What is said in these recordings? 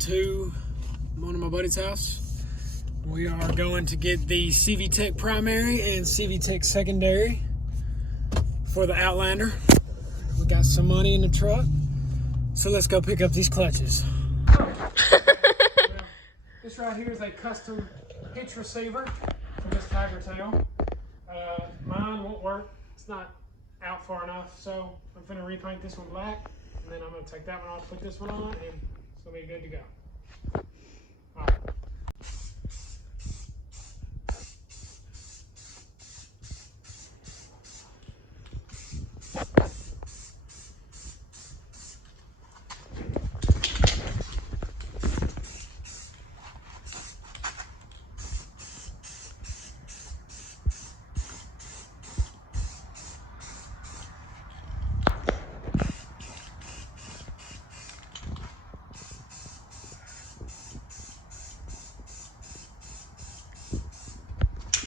to one of my buddy's house. We are going to get the CVTECH primary and CVTECH secondary for the Outlander. We got some money in the truck, so let's go pick up these clutches. Well, this right here is a custom hitch receiver for this TIGERTAIL. Mine won't work. It's not out far enough, so I'm gonna repaint this one black, and then I'm gonna take that one off, put this one on, and it's gonna be good to go. All right.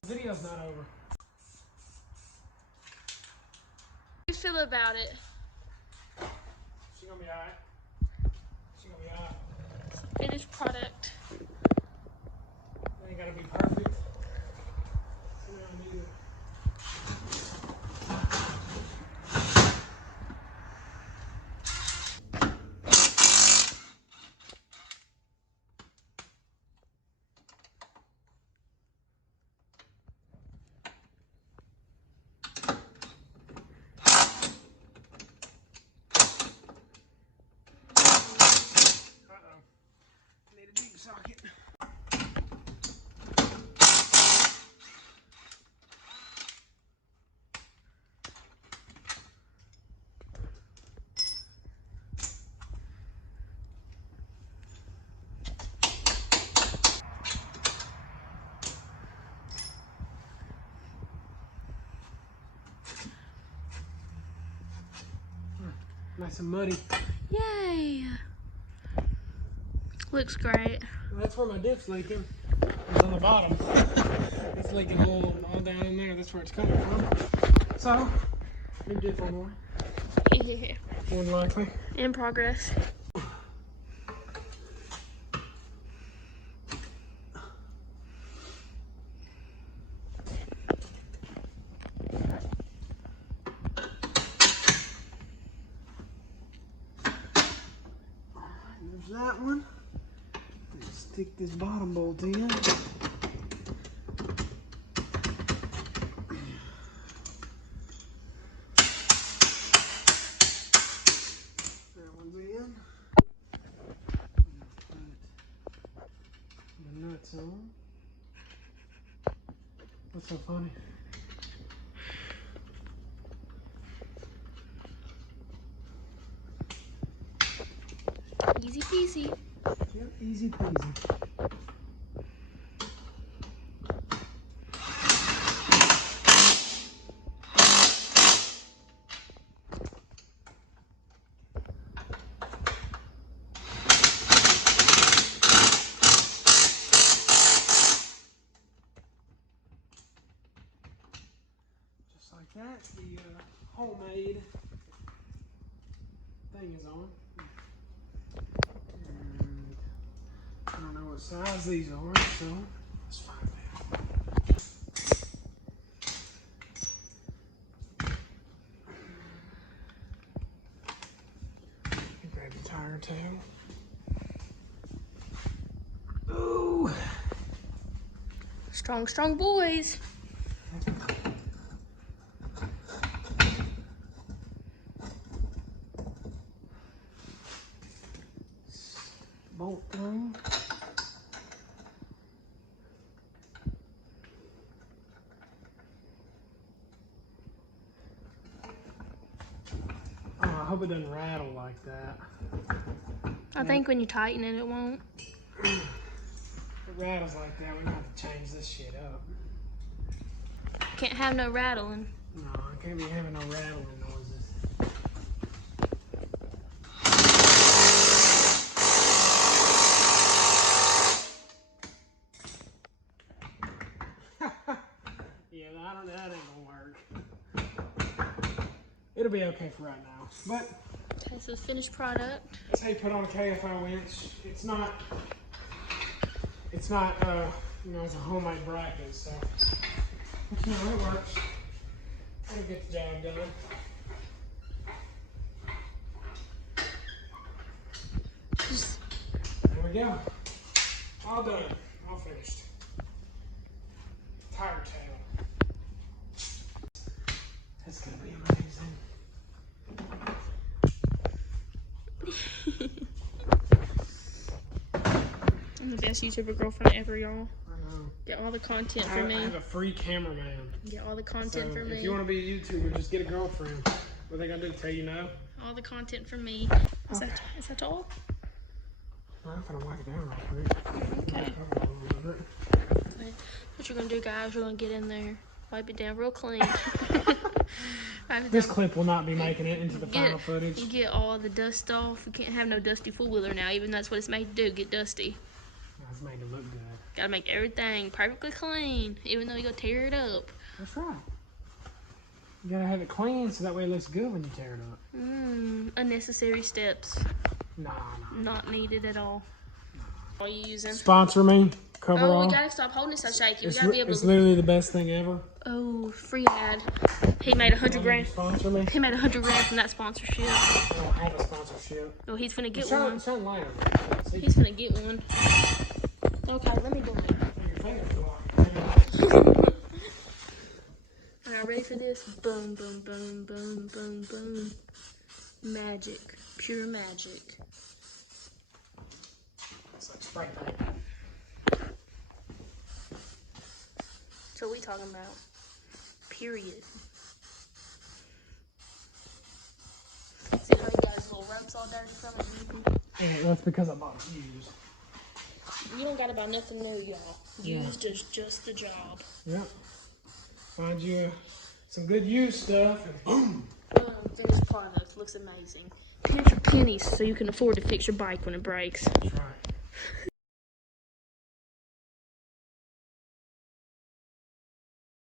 The video's not over. How do you feel about it? She's gonna be alright. She's gonna be alright. Finished product. It ain't gotta be perfect. You know, I need it. Need a dig socket. Nice and muddy. Yay! Looks great. Well, that's where my dip's leaking. It's on the bottom. It's leaking all down in there. That's where it's coming from. So, new dip on more. Yeah. More than likely. In progress. There's that one. Let's stick this bottom bolt in. That one's in. Put the nuts on. What's so funny? Easy peasy. Yep, easy peasy. Just like that, the homemade thing is on. And I don't know what size these are, so let's find out. Grab the TIGERTAIL. Ooh! Strong, strong boys. Bolt through. Oh, I hope it doesn't rattle like that. I think when you tighten it, it won't. If it rattles like that, we're gonna have to change this shit up. Can't have no rattling. No, I can't be having no rattling noises. Yeah, that ain't gonna work. It'll be okay for right now. But Okay, so finished product. That's how you put on a KFI winch. It's not, it's a homemade bracket, so, but, it works. It'll get the job done. There we go. All done. All finished. TIGERTAIL. That's gonna be amazing. I'm the best YouTuber girlfriend ever, y'all. I know. Get all the content for me. I have a free cameraman. Get all the content So for me. if you want to be a YouTuber, just get a girlfriend. What are they gonna do? Tell you no? All the content for me. Is that all? I'm gonna wipe it down real quick. Okay. What you're gonna do, guys? You're gonna get in there, wipe it down real clean. This clip will not be making it into the final footage. Get all the dust off. We can't have no dusty four-wheeler now, even though that's what it's made to do, get dusty. It's made to look good. Gotta make everything perfectly clean, even though you go tear it up. That's right. You gotta have it clean so that way it looks good when you tear it up. Unnecessary steps. Nah. Not needed at all. What are you using? Sponsor me. Cover all. We gotta stop holding it so shaky. We gotta be able It's to. literally the best thing ever. Oh, free ad. He made 100 grand. Sponsor me. He made 100 grand from that sponsorship. I don't have a sponsorship. Oh, he's finna get one. Shine light on it. He's finna get one. Okay, let me go. Your fingers block. Alright, ready for this? Boom, boom, boom, boom, boom, boom. Magic. Pure magic. It's like spray paint. So what we talking about? Period. See how you got his little ropes all dirty from it? Yeah, that's because I bought it used. You don't gotta buy nothing new, y'all. Used is just the job. Yep. Find you some good used stuff and boom. Finished product. Looks amazing. Pennies for pennies so you can afford to fix your bike when it breaks. That's right.